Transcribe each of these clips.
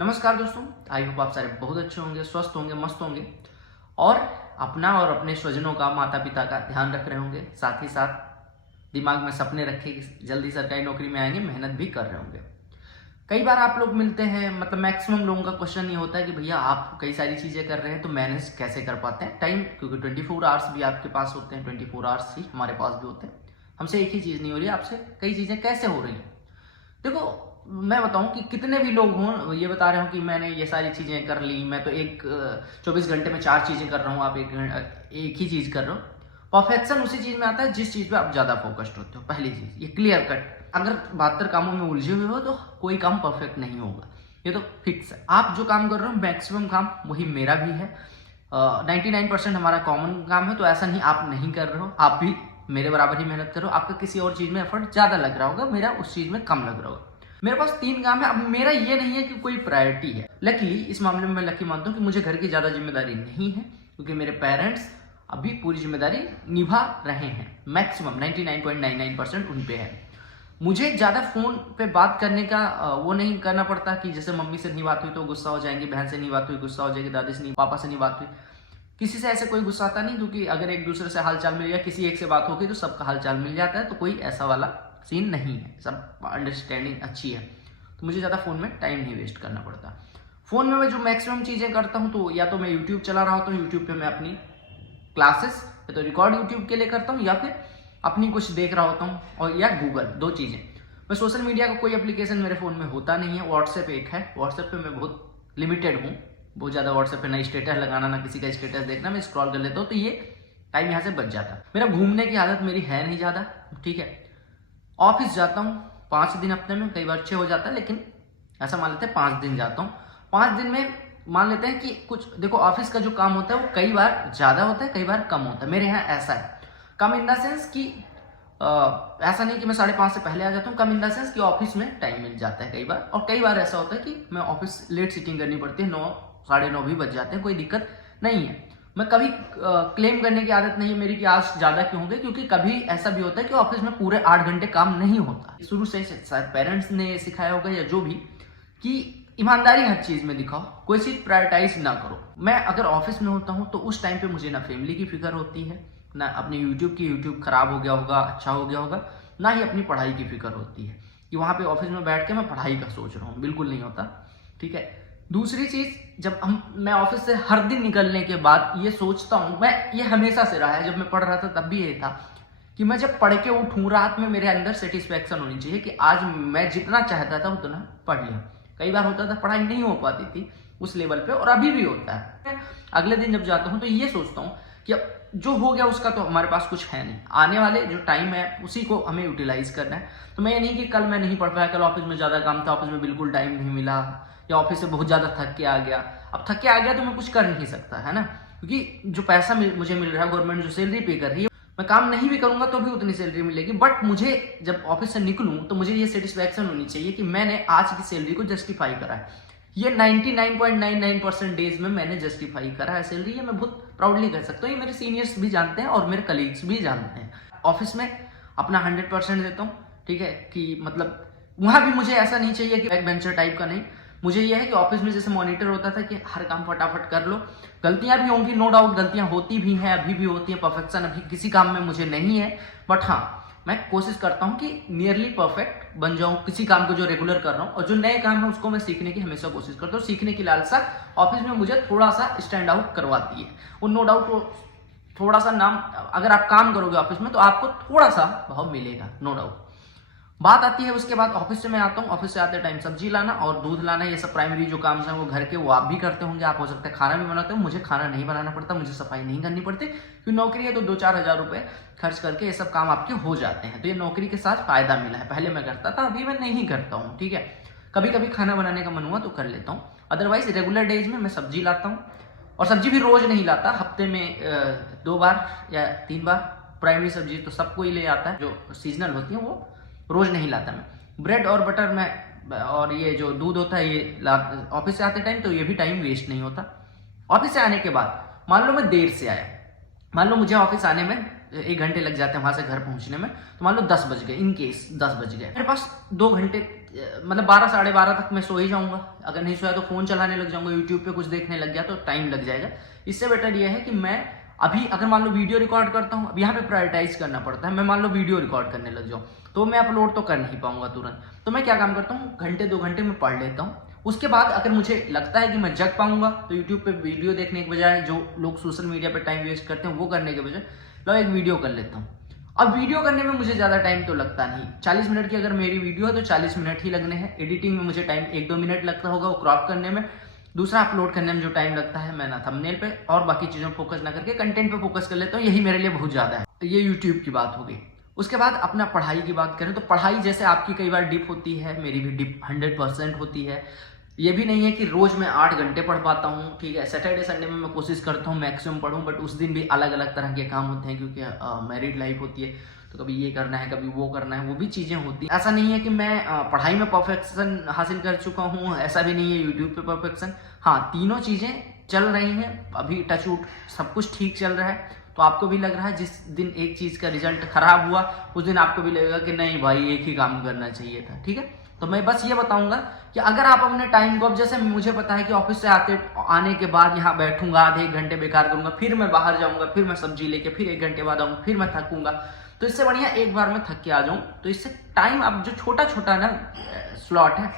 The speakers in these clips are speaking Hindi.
नमस्कार दोस्तों, आई होप आप सारे बहुत अच्छे होंगे, स्वस्थ होंगे, मस्त होंगे और अपना और अपने स्वजनों का, माता पिता का ध्यान रख रहे होंगे। साथ ही साथ दिमाग में सपने रखे कि जल्दी सरकारी नौकरी में आएंगे, मेहनत भी कर रहे होंगे। कई बार आप लोग मिलते हैं, मतलब मैक्सिमम लोगों का क्वेश्चन ये होता है कि भैया आप कई सारी चीजें कर रहे हैं तो मैनेज कैसे कर पाते हैं टाइम, क्योंकि 24 आवर्स भी आपके पास होते हैं, 24 आवर्स ही हमारे पास भी होते हैं। हमसे एक ही चीज नहीं हो रही, आपसे कई चीजें कैसे हो रही हैं। देखो, मैं बताऊं कि कितने भी लोग हों ये बता रहे हो कि मैंने ये सारी चीजें कर ली, मैं तो 24 घंटे में 4 चीजें कर रहा हूँ, आप एक ही चीज कर रहे हो। परफेक्शन उसी चीज में आता है जिस चीज पे आप ज्यादा फोकस्ड होते हो। पहली चीज ये क्लियर कट, अगर 72 कामों में उलझे हुए हो तो कोई काम परफेक्ट नहीं होगा, ये तो फिक्स है। आप जो काम कर रहे हो मैक्सिमम काम वही मेरा भी है, 99% हमारा कॉमन काम है। तो ऐसा नहीं आप नहीं कर रहे हो, आप भी मेरे बराबर ही मेहनत करो। आपका किसी और चीज में एफर्ट ज्यादा लग रहा होगा, मेरा उस चीज में कम लग रहा होगा। मेरे पास 3 काम है। अब मेरा ये नहीं है कि कोई प्रायोरिटी है। लकीली इस मामले में मैं लकी मानता हूँ कि मुझे घर की ज्यादा जिम्मेदारी नहीं है, क्योंकि मेरे पेरेंट्स अभी पूरी जिम्मेदारी निभा रहे हैं। मैक्सिमम 99.99% उन पे है। मुझे ज्यादा फोन पे बात करने का वो नहीं करना पड़ता कि जैसे मम्मी से नहीं बात हुई तो गुस्सा हो जाएंगे, बहन से नहीं बात हुई गुस्सा हो जाएगी, दादी से नहीं, पापा से नहीं बात हुई, किसी से ऐसे कोई गुस्सा आता नहीं, क्योंकि अगर एक दूसरे से हालचाल मिल गया, किसी एक से बात होगी तो सबका हालचाल मिल जाता है। तो कोई ऐसा वाला सीन नहीं है, सब अंडरस्टैंडिंग अच्छी है। तो मुझे ज़्यादा फ़ोन में टाइम नहीं वेस्ट करना पड़ता। फ़ोन में मैं जो मैक्सिमम चीज़ें करता हूँ तो या तो मैं यूट्यूब चला रहा होता हूँ, यूट्यूब पे मैं अपनी क्लासेस या तो रिकॉर्ड यूट्यूब के लिए करता हूँ, या फिर अपनी कुछ देख रहा होता हूँ, और या गूगल, 2 चीज़ें। मैं सोशल मीडिया का कोई एप्लीकेशन मेरे फ़ोन में होता नहीं है। व्हाट्सएप एक है, व्हाट्सएप पे मैं बहुत लिमिटेड हूँ, बहुत ज़्यादा व्हाट्सएप पे ना स्टेटस लगाना, ना किसी का स्टेटस देखना, मैं स्क्रॉल कर लेता हूँ, तो ये टाइम यहाँ से बच जाता है। मेरा घूमने की आदत मेरी है नहीं ज़्यादा, ठीक है। ऑफिस जाता हूँ 5 दिन हफ्ते में, कई बार 6 हो जाता है, लेकिन ऐसा मान लेते हैं 5 दिन जाता हूँ। 5 दिन में मान लेते हैं कि कुछ, देखो ऑफिस का जो काम होता है वो कई बार ज़्यादा होता है, कई बार कम होता है। मेरे यहाँ ऐसा है, कम इन द सेंस कि ऐसा नहीं कि मैं 5:30 से पहले आ जाता हूँ, कम इन द सेंस कि ऑफिस में टाइम मिल जाता है कई बार, और कई बार ऐसा होता है कि मैं ऑफिस लेट सीटिंग करनी पड़ती है, 9 साढ़े 9 भी बज जाते हैं, कोई दिक्कत नहीं है। मैं कभी क्लेम करने की आदत नहीं है मेरी कि आज ज्यादा क्यों हो गए, क्योंकि कभी ऐसा भी होता है कि ऑफिस में पूरे 8 घंटे काम नहीं होता। शुरू से शायद पेरेंट्स ने सिखाया होगा या जो भी, कि ईमानदारी हर चीज में दिखाओ, कोई चीज प्रायोरिटाइज ना करो। मैं अगर ऑफिस में होता हूँ तो उस टाइम पे मुझे ना फैमिली की फिक्र होती है, ना अपने यूट्यूब खराब हो गया होगा, अच्छा हो गया होगा, ना ही अपनी पढ़ाई की फिक्र होती है कि वहां पे ऑफिस में बैठ के मैं पढ़ाई का सोच रहा हूँ, बिल्कुल नहीं होता, ठीक है। दूसरी चीज, जब मैं ऑफिस से हर दिन निकलने के बाद ये सोचता हूँ, मैं ये हमेशा से रहा है, जब मैं पढ़ रहा था तब भी ये था कि मैं जब पढ़ के उठूँ रात में मेरे अंदर सेटिस्फेक्शन होनी चाहिए कि आज मैं जितना चाहता था उतना पढ़ लिया। कई बार होता था पढ़ाई नहीं हो पाती थी उस लेवल पे, और अभी भी होता है। अगले दिन जब जाता हूँ तो ये सोचता हूँ कि अब जो हो गया उसका तो हमारे पास कुछ है नहीं, आने वाले जो टाइम है उसी को हमें यूटिलाइज करना है। तो मैं ये नहीं कि कल मैं नहीं पढ़ पाया, कल ऑफिस में ज्यादा काम था, ऑफिस में बिल्कुल टाइम नहीं मिला, या ऑफिस से बहुत ज्यादा थक के आ गया। अब थक के आ गया तो मैं कुछ कर नहीं सकता, है ना, क्योंकि जो पैसा मुझे मिल रहा है, गवर्नमेंट जो सैलरी पे कर रही है, मैं काम नहीं भी करूंगा तो भी उतनी सैलरी मिलेगी। बट मुझे जब ऑफिस से निकलूं तो मुझे ये सेटिस्फेक्शन होनी चाहिए कि मैंने आज की सैलरी को जस्टिफाई करा है। ये 99.99% डेज में मैंने जस्टिफाई करा है सैलरी, ये मैं बहुत प्राउडली कर सकता हूँ। ये मेरे सीनियर्स भी जानते हैं और मेरे कलीग्स भी जानते हैं। ऑफिस में अपना 100% देता हूँ, ठीक है, कि मतलब वहां भी मुझे ऐसा नहीं चाहिए कि बैक बेंचर टाइप का नहीं। मुझे यह है कि ऑफिस में जैसे मॉनिटर होता था कि हर काम फटाफट कर लो, गलतियां भी होंगी, नो डाउट गलतियां होती भी हैं, अभी भी होती हैं, परफेक्शन अभी किसी काम में मुझे नहीं है। बट हाँ, मैं कोशिश करता हूं कि नियरली परफेक्ट बन जाऊं किसी काम को जो रेगुलर कर रहा हूं, और जो नए काम है उसको मैं सीखने की हमेशा कोशिश करता हूं। सीखने की लालसा ऑफिस में मुझे थोड़ा सा स्टैंड आउट करवाती है। वो नो डाउट थोड़ा सा नाम, अगर आप काम करोगे ऑफिस में तो आपको थोड़ा सा भाव मिलेगा, नो डाउट। बात आती है उसके बाद ऑफिस से मैं आता हूँ, ऑफिस से आते टाइम सब्जी लाना और दूध लाना, ये सब प्राइमरी जो काम है वो घर के, वो आप भी करते होंगे। आप हो सकता है खाना भी बनाते हो, मुझे खाना नहीं बनाना पड़ता, मुझे सफाई नहीं करनी पड़ती, क्योंकि नौकरी है तो 2-4 हजार रुपए खर्च करके ये सब काम आपके हो जाते हैं। तो ये नौकरी के साथ फायदा मिला है। पहले मैं करता था, अभी मैं नहीं करता हूँ, ठीक है। कभी कभी खाना बनाने का मन हुआ तो कर लेता हूँ, अदरवाइज रेगुलर डेज में मैं सब्जी लाता हूँ। और सब्जी भी रोज नहीं लाता, हफ्ते में 2 बार या 3 बार। प्राइमरी सब्जी तो सबको ही ले आता है, जो सीजनल होती है वो रोज नहीं लाता मैं। ब्रेड और बटर में, और ये जो दूध होता है ये ऑफिस से आते टाइम, तो ये भी टाइम वेस्ट नहीं होता। ऑफिस से आने के बाद मान लो मैं देर से आया, मान लो मुझे ऑफिस आने में 1 घंटे लग जाते हैं वहां से घर पहुंचने में, तो मान लो 10 बज गए, इन केस 10 बज गए, मेरे पास 2 घंटे मतलब 12 साढ़े 12 तक मैं सो ही जाऊंगा। अगर नहीं सोया तो फोन चलाने लग जाऊंगा, यूट्यूब पे कुछ देखने लग गया तो टाइम लग जाएगा। इससे बेटर यह है कि मैं अभी अगर मान लो वीडियो रिकॉर्ड करता हूँ, अब यहाँ पे प्रायोरिटाइज करना पड़ता है। मैं मान लो वीडियो रिकॉर्ड करने लग जाऊँ तो मैं अपलोड तो कर नहीं पाऊंगा तुरंत, तो मैं क्या काम करता हूँ, घंटे 2 घंटे में पढ़ लेता हूँ। उसके बाद अगर मुझे लगता है कि मैं जग पाऊंगा तो यूट्यूब पे वीडियो देखने के बजाय, जो लोग सोशल मीडिया पे टाइम वेस्ट करते हैं वो करने के बजाय, लो एक वीडियो कर लेता हूँ। अब वीडियो करने में मुझे ज़्यादा टाइम तो लगता नहीं, 40 मिनट की अगर मेरी वीडियो है तो 40 मिनट ही लगने हैं। एडिटिंग में मुझे टाइम 1-2 मिनट लगता होगा, वो क्रॉप करने में। दूसरा अपलोड करने में जो टाइम लगता है, मैं ना थंबनेल पे और बाकी चीज़ों पर फोकस ना करके कंटेंट पे फोकस कर लेता हूँ। यही मेरे लिए बहुत ज़्यादा है। ये यूट्यूब की बात हो गई। उसके बाद अपना पढ़ाई की बात करें तो पढ़ाई जैसे आपकी कई बार डिप होती है, मेरी भी डिप 100% होती है। ये भी नहीं है कि रोज मैं 8 घंटे पढ़ पाता हूँ, ठीक है। सैटरडे संडे में मैं कोशिश करता हूँ मैक्सिमम पढूं, बट उस दिन भी अलग अलग तरह के काम होते हैं क्योंकि मैरिड लाइफ होती है, तो कभी ये करना है कभी वो करना है, वो भी चीज़ें होती हैं। ऐसा नहीं है कि मैं पढ़ाई में परफेक्शन हासिल कर चुका हूँ, ऐसा भी नहीं है यूट्यूब पे परफेक्शन। हाँ, तीनों चीज़ें चल रही हैं अभी, टच वुड सब कुछ ठीक चल रहा है। तो आपको भी लग रहा है जिस दिन एक चीज़ का रिजल्ट खराब हुआ उस दिन आपको भी लगेगा कि नहीं भाई एक ही काम करना चाहिए था, ठीक है। तो मैं बस ये बताऊंगा कि अगर आप अपने टाइम को, अब जैसे मुझे पता है कि ऑफिस से आने के बाद यहाँ बैठूंगा, आधे 1 घंटे बेकार करूंगा, फिर मैं बाहर जाऊंगा, फिर मैं सब्जी लेके फिर 1 घंटे बाद आऊंगा, फिर मैं थकूंगा। तो इससे बढ़िया एक बार में थक के आ जाऊं। तो इससे टाइम, अब जो छोटा छोटा ना स्लॉट है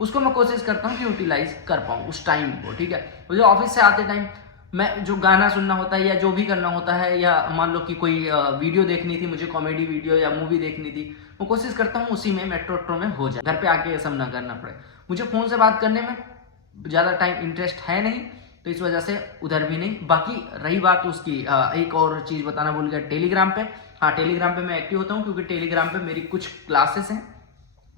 उसको मैं कोशिश करता हूँ कि यूटिलाइज कर पाऊँ उस टाइम को, ठीक है। मुझे ऑफिस से आते टाइम मैं जो गाना सुनना होता है या जो भी करना होता है, या मान लो कि कोई वीडियो देखनी थी मुझे, कॉमेडी वीडियो या मूवी देखनी थी, मैं कोशिश करता हूँ उसी में मेट्रो में हो जाए, घर पे आके ये सब ना करना पड़े। मुझे फ़ोन से बात करने में ज़्यादा टाइम इंटरेस्ट है नहीं, तो इस वजह से उधर भी नहीं। बाकी रही बात उसकी, एक और चीज़ बताना भूल गया, टेलीग्राम पे। हाँ, टेलीग्राम पे मैं एक्टिव होता हूँ क्योंकि टेलीग्राम पे मेरी कुछ क्लासेस हैं,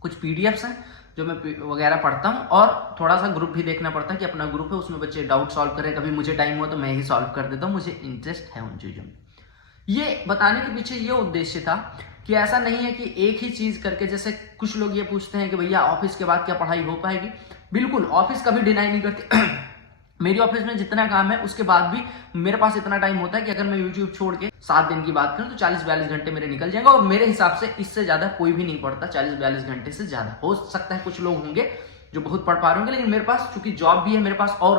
कुछ PDFs हैं जो मैं वगैरह पढ़ता हूँ, और थोड़ा सा ग्रुप भी देखना पड़ता है कि अपना ग्रुप है उसमें बच्चे डाउट सॉल्व करें। कभी मुझे टाइम हो तो मैं ही सॉल्व कर देता हूँ, मुझे इंटरेस्ट है उन चीज़ों में। ये बताने के पीछे ये उद्देश्य था कि ऐसा नहीं है कि एक ही चीज़ करके, जैसे कुछ लोग ये पूछते हैं कि भैया ऑफिस के बाद क्या पढ़ाई हो पाएगी। बिल्कुल, ऑफिस कभी डिनाई नहीं करती मेरी ऑफिस में जितना काम है उसके बाद भी मेरे पास इतना टाइम होता है कि अगर मैं यूट्यूब छोड़ के 7 दिन की बात करूं तो 40-42 घंटे मेरे निकल जाएंगे, और मेरे हिसाब से इससे ज्यादा कोई भी नहीं पढ़ता 40-42 घंटे से ज्यादा। हो सकता है कुछ लोग होंगे जो बहुत पढ़ पा रहे होंगे, लेकिन मेरे पास चूंकि जॉब भी है मेरे पास, और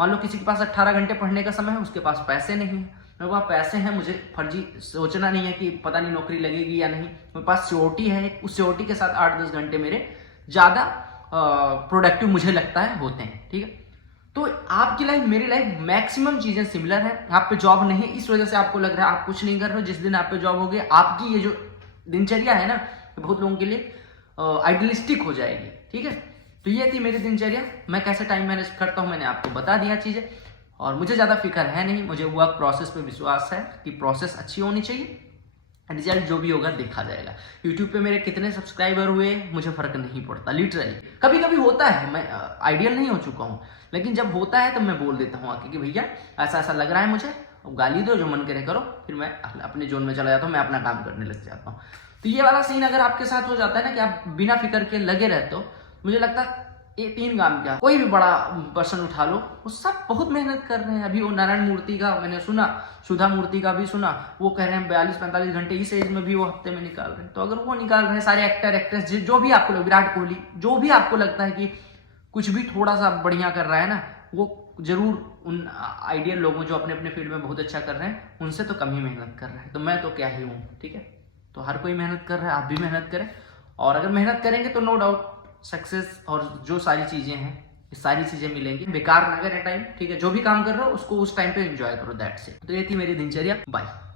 मान लो किसी के पास 18 घंटे पढ़ने का समय है, उसके पास पैसे नहीं है। मेरे पास पैसे हैं, मुझे फर्जी सोचना नहीं है कि पता नहीं नौकरी लगेगी या नहीं। मेरे पास सिक्योरिटी है, उस सिक्योरिटी के साथ 8-10 घंटे मेरे ज्यादा प्रोडक्टिव मुझे लगता है होते हैं, ठीक है। तो आपकी लाइफ मेरी लाइफ मैक्सिमम चीजें सिमिलर है। आप पे जॉब नहीं, इस वजह से आपको लग रहा है आप कुछ नहीं कर रहे हो। जिस दिन आप पे जॉब होगी, आपकी ये जो दिनचर्या है ना, बहुत लोगों के लिए आइडियलिस्टिक हो जाएगी, ठीक है। तो ये थी मेरी दिनचर्या, मैं कैसे टाइम मैनेज करता हूँ मैंने आपको बता दिया चीजें, और मुझे ज्यादा फिक्र है नहीं। मुझे वर्क प्रोसेस पे विश्वास है कि प्रोसेस अच्छी होनी चाहिए, रिजल्ट जो भी होगा देखा जाएगा। यूट्यूब पे मेरे कितने सब्सक्राइबर हुए मुझे फर्क नहीं पड़ता, लिटरली। कभी कभी होता है, मैं आइडियल नहीं हो चुका हूँ, लेकिन जब होता है तब मैं बोल देता हूँ आके कि भैया ऐसा ऐसा लग रहा है मुझे, गाली दो, जो मन करे करो। फिर मैं अपने जोन में चला जाता हूँ, मैं अपना काम करने लग जाता हूँ। तो ये वाला सीन अगर आपके साथ हो जाता है ना कि आप बिना फिक्र के लगे रहते हो, मुझे लगता है ये 3 काम क्या, कोई भी बड़ा पर्सन उठा लो, वो सब बहुत मेहनत कर रहे हैं। अभी वो नारायण मूर्ति का मैंने सुना, सुधा मूर्ति का भी सुना, वो कह रहे हैं 42-45 घंटे इस एज में भी वो हफ्ते में निकाल रहे हैं। तो अगर वो निकाल रहे हैं, सारे एक्टर एक्ट्रेस जो भी आपको, विराट कोहली, जो भी आपको लगता है कि कुछ भी थोड़ा सा बढ़िया कर रहा है ना, वो जरूर उन आइडियल लोगों जो अपने अपने फील्ड में बहुत अच्छा कर रहे हैं उनसे तो कम ही मेहनत कर रहे हैं। तो मैं तो क्या ही हूँ, ठीक है। तो हर कोई मेहनत कर रहा है, आप भी मेहनत करें, और अगर मेहनत करेंगे तो नो डाउट सक्सेस और जो सारी चीजें हैं, ये सारी चीजें मिलेंगी। बेकार ना करें टाइम, ठीक है। जो भी काम कर रहे हो उसको उस टाइम पे एंजॉय करो, दैट्स इट। तो ये थी मेरी दिनचर्या, बाय।